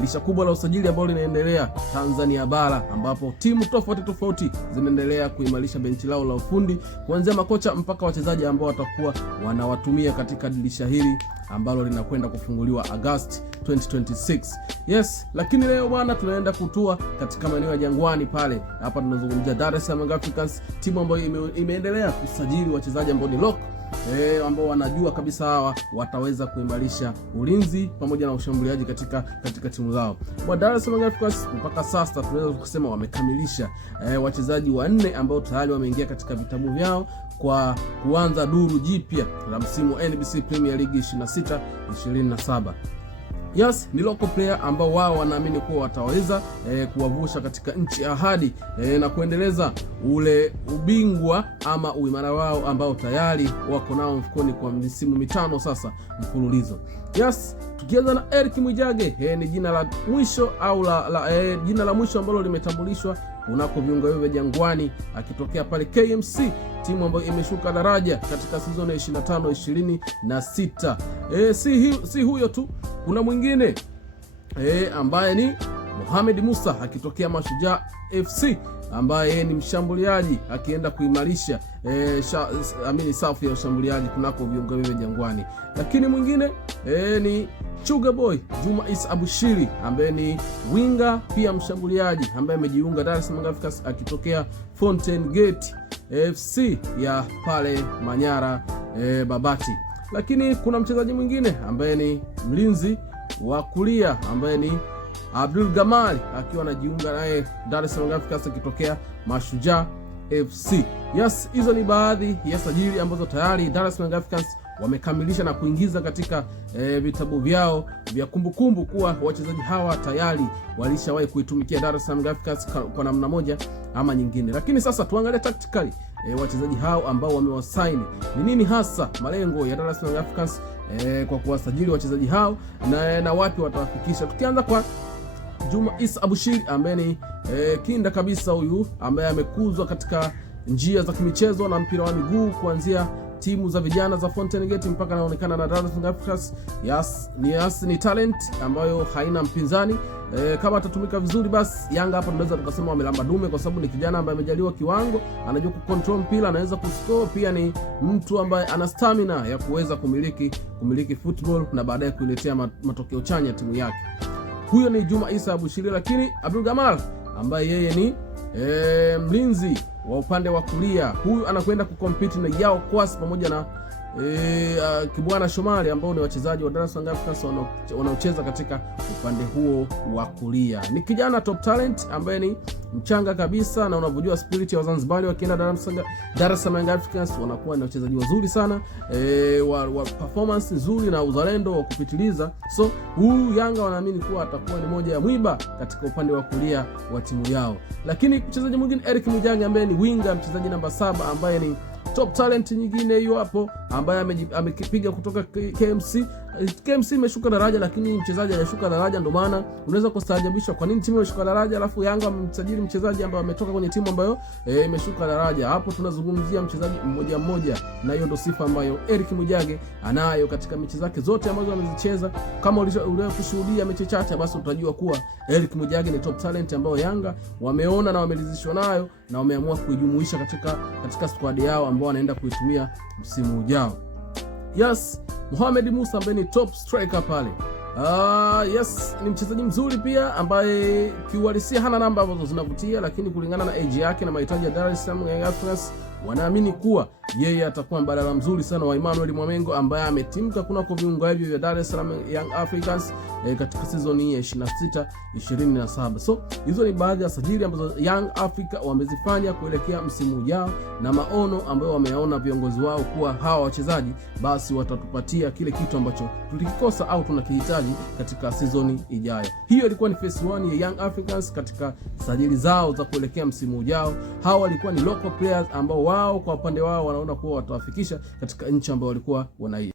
dirisha kubwa la usajili ambalo linaendelea Tanzania bara, ambapo timu tofauti zinaendelea kuimarisha benchi lao la ufundi, kuanzia makocha mpaka wachezaji ambao watakuwa wanawatumia katika dirisha hili ambalo linakwenda kufunguliwa Agosti 2026. Yes, lakini leo bwana tunaenda kutua katika maeneo ya Jangwani pale. Hapa tunazungumzia Dar es Salaam Africans, timu ambayo imeendelea kusajili wachezaji ambao ni lock ambao wanajua kabisa hawa wataweza kuimarisha ulinzi pamoja na ushambuliaji katika timu zao. Kwa Dar es Salaam Africans mpaka sasa tunaweza kusema wamekamilisha wachezaji wanne ambao tayari wameingia katika vitabu vyao kwa kuanza duru jipya la msimu wa NBC Premier League 26-27. Yes, ni local player ambao wao wanaamini kuwa wataweza kuwavusha katika nchi ahadi na kuendeleza ule ubingwa ama uimara wao ambao tayari wako nao mfukoni kwa misimu mitano sasa mfululizo. Yes, tukianza na Eric Mwijage, ni jina la mwisho au jina la mwisho ambalo limetambulishwa kunako viunga vya Jangwani, akitokea pale KMC, timu ambayo imeshuka daraja katika season ya 25-26. Si huyo tu, kuna mwingine ambaye ni Mohamed Musa akitokea Mashujaa FC, ambaye ni mshambuliaji akienda kuimarisha safu ya ushambuliaji kunako viunga vya Jangwani. Lakini mwingine ni Sugar Boy Juma Isa Abushiri, ambaye ni winga pia mshambuliaji ambaye amejiunga Dar es Salaam Africans akitokea Fountain Gate FC ya pale Manyara Babati. Lakini kuna mchezaji mwingine ambaye ni mlinzi wa kulia ambaye ni Abdul Gamal akiwa anajiunga naye Dar es Salaam Africans akitokea Mashujaa FC. Yes, hizo ni baadhi ya sajili ambazo tayari Dar es Salaam Africans wamekamilisha na kuingiza katika vitabu vyao vya kumbukumbu kuwa wachezaji hawa tayari walishawahi kuitumikia Dar es Salaam Africans kwa namna moja ama nyingine. Lakini sasa tuangalie tactically wachezaji hao ambao wamewasaini. Ni nini hasa malengo ya Dar es Salaam Africans kwa kuwasajili wachezaji hao na wapi watawafikisha? Tukianza kwa Juma Isa Abushiri ambaye ni kinda kabisa huyu ambaye amekuzwa katika njia za kimichezo na mpira wa miguu kuanzia timu za vijana za Fountain Gate mpaka anaonekana na Dar es Salaam Africans. Ni talent ambayo haina mpinzani. Kama atatumika vizuri basi Yanga hapa tunaweza tukasema wamelamba dume, kwa sababu ni kijana ambaye amejaliwa kiwango, anajua kucontrol mpira, anaweza kuscore, pia ni mtu ambaye ana stamina ya kuweza kumiliki football na baadaye kuiletea matokeo chanya timu yake. Huyo ni Juma Isa Abushiri. Lakini Abdul Gamal ambaye yeye ni mlinzi wa upande wa kulia, huyu anakwenda kucompete na Yao Kwasi pamoja na Kibwana Shomari ambao ni wachezaji wa Dar es Salaam Africans wanaocheza katika upande huo wa kulia. Ni kijana top talent ambaye ni mchanga kabisa, na unavyojua spirit ya Wazanzibari wakienda Dar es Salaam Africans wanakuwa ni wachezaji wazuri sana, wa performance nzuri na uzalendo wa kupitiliza. So huyu Yanga wanaamini kuwa atakuwa ni moja ya mwiba katika upande wa kulia wa timu yao. Lakini mchezaji mwingine Eric Mwijage ambaye ni winga, mchezaji namba 7 ambaye ni top talent nyingine hiyo hapo, ambaye amepiga kutoka KMC. KMC imeshuka daraja, lakini mchezaji hajashuka daraja, ndio maana unaweza kustaajabishwa kwa nini timu imeshuka daraja alafu Yanga msajili mchezaji ambaye ametoka kwenye timu ambayo imeshuka daraja. Hapo tunazungumzia mchezaji mmoja, na hiyo ndio sifa ambayo Eric Mwijage anayo katika mechi zake zote ambazo amezicheza. Kama uliwahi kushuhudia mechi chache, basi utajua kuwa Eric Mwijage ni top talent ambayo Yanga wameona na wamelizishwa nayo na wameamua kuijumuisha katika squad yao ambao wanaenda kuitumia msimu ujao. Yes, Mohamed Musa ambaye ni top striker pale. Yes, ni mchezaji mzuri pia ambaye kiuhalisia hana namba ambazo zinavutia, lakini kulingana na age yake na mahitaji ya Dar es Salaam Africans wanaamini kuwa yeye atakuwa mbadala mzuri sana wa Emmanuel Mwamengo ambaye ametimka kunako viungo hivyo vya Dar es Salaam Young Africans katika season hii ya 26-27. So hizo ni baadhi ya sajili ambazo Young Africa wamezifanya kuelekea msimu ujao, na maono ambayo wameona viongozi wao kuwa hawa wachezaji basi watatupatia kile kitu ambacho tulikikosa au tunakihitaji katika season ijayo. Hiyo ilikuwa ni phase 1 ya Young Africans katika sajili zao za kuelekea msimu ujao. Hawa walikuwa ni local players ambao wao kwa upande wao wanaona kuwa watawafikisha katika nchi ambayo walikuwa wanaishi.